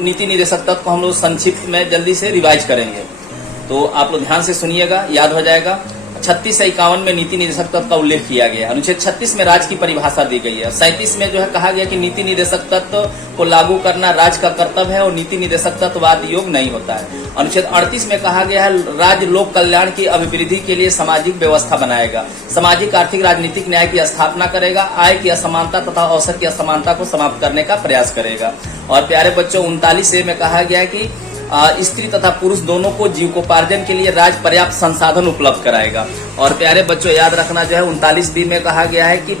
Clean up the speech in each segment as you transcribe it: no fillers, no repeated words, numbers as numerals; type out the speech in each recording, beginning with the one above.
नीति निदेशक तत्व को हम लोग संक्षिप्त में जल्दी से रिवाइज करेंगे, तो आप लोग ध्यान से सुनिएगा, याद हो जाएगा। 36 से 51 में नीति निदेशक तत्व का उल्लेख किया गया। अनुच्छेद 36 में राज्य की परिभाषा दी गई है। 37 में जो है कहा गया कि नीति निदेशक तत्व को लागू करना राज्य का कर्तव्य है और नीति निदेशक तत्व वाद योग नहीं होता है। अनुच्छेद 38 में कहा गया है राज्य लोक कल्याण की अभिवृद्धि के लिए सामाजिक व्यवस्था बनाएगा, सामाजिक आर्थिक राजनीतिक न्याय की स्थापना करेगा, आय की असमानता तथा अवसर की असमानता को समाप्त करने का प्रयास करेगा। और प्यारे बच्चों 39 में कहा गया है कि स्त्री तथा पुरुष दोनों को जीविकोपार्जन के लिए राज्य पर्याप्त संसाधन उपलब्ध कराएगा। और प्यारे बच्चों याद रखना जो है 39B में कहा गया है कि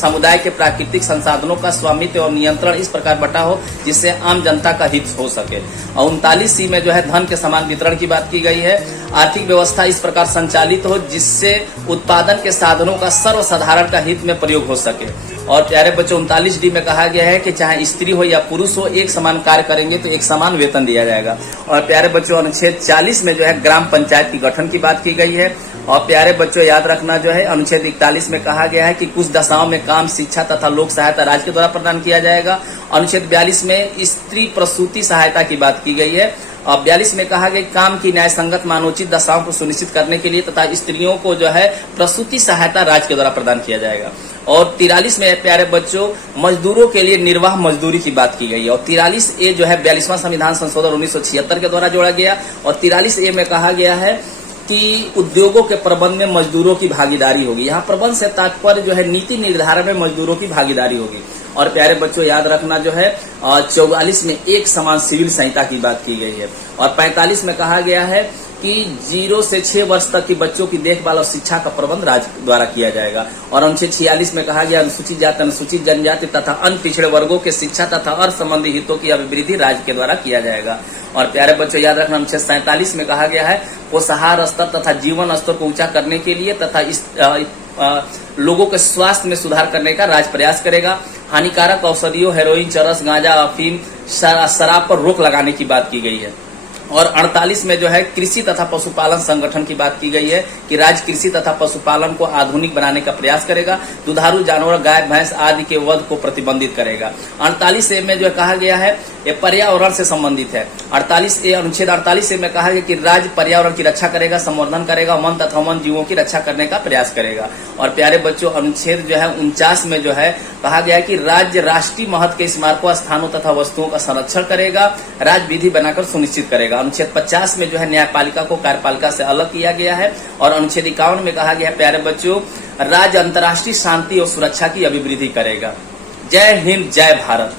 समुदाय के प्राकृतिक संसाधनों का स्वामित्व और नियंत्रण इस प्रकार बटा हो जिससे आम जनता का हित हो सके। और 39C में जो है धन के समान वितरण की बात की गई है। आर्थिक व्यवस्था इस प्रकार संचालित हो जिससे उत्पादन के साधनों का सर्वसाधारण का हित में प्रयोग हो सके। और प्यारे बच्चों 39D में कहा गया है कि चाहे स्त्री हो या पुरुष हो एक समान कार्य करेंगे तो एक समान वेतन दिया जाएगा। और प्यारे बच्चों अनुच्छेद 40 में जो है ग्राम पंचायत की गठन की बात की गई है। और प्यारे बच्चों याद रखना जो है अनुच्छेद 41 में कहा गया है कि कुछ दशाओं में काम, शिक्षा तथा लोक सहायता राज्य के द्वारा प्रदान किया जाएगा। अनुच्छेद 42 में स्त्री प्रसूति सहायता की बात की गई है। और 42 में कहा गया काम की न्याय संगत मानोचित दशाओं को सुनिश्चित करने के लिए तथा स्त्रियों को जो है प्रसूति सहायता राज्य के द्वारा प्रदान किया जाएगा। और 43 में प्यारे बच्चों मजदूरों के लिए निर्वाह मजदूरी की बात की गई है। और 43A जो है 42वां संविधान संशोधन 1976 के द्वारा जोड़ा गया। और 43A में कहा गया है कि उद्योगों के प्रबंध में मजदूरों की भागीदारी होगी। यहाँ प्रबंध से तात्पर्य जो है नीति निर्धारण में मजदूरों की भागीदारी होगी। और प्यारे बच्चों याद रखना जो है 44 में एक समान सिविल संहिता की बात की गई है। और 45 में कहा गया है कि 0 से 6 वर्ष तक की बच्चों की देखभाल और शिक्षा का प्रबंध राज्य द्वारा किया जाएगा। और अनुच्छेद 46 में कहा गया अनुसूचित जाति, अनुसूचित जनजाति तथा अन्य पिछड़े वर्गों के शिक्षा तथा अर्थ संबंधी हितों की अभिवृद्धि राज्य के द्वारा किया जाएगा। और प्यारे बच्चों याद रखना अनुच्छेद 47 में कहा गया है पोषाहार स्तर तथा जीवन स्तर को ऊंचा करने के लिए तथा इस लोगों के स्वास्थ्य में सुधार करने का राज्य प्रयास करेगा। हानिकारक औषधियों, हेरोइन, चरस, गांजा, अफीम, शराब पर रोक लगाने की बात की गई है। और 48 में जो है कृषि तथा पशुपालन संगठन की बात की गई है कि राज्य कृषि तथा पशुपालन को आधुनिक बनाने का प्रयास करेगा, दुधारू जानवर, गाय, भैंस आदि के वध को प्रतिबंधित करेगा। 48A में जो कहा गया है ये पर्यावरण से संबंधित है। 48A अनुच्छेद 48A में कहा गया कि राज्य पर्यावरण की रक्षा करेगा, संवर्धन करेगा, वन तथा वन जीवों की रक्षा करने का प्रयास करेगा। और प्यारे बच्चों अनुच्छेद जो है 49 में जो है कहा गया है कि राज्य राष्ट्रीय महत्व के स्मारकों, स्थानों तथा वस्तुओं का संरक्षण करेगा, राज्य विधि बनाकर सुनिश्चित करेगा। अनुच्छेद 50 में जो है न्यायपालिका को कार्यपालिका से अलग किया गया है। और अनुच्छेद 51 में कहा गया है प्यारे बच्चों राज्य अंतर्राष्ट्रीय शांति और सुरक्षा की अभिवृद्धि करेगा। जय हिंद, जय भारत।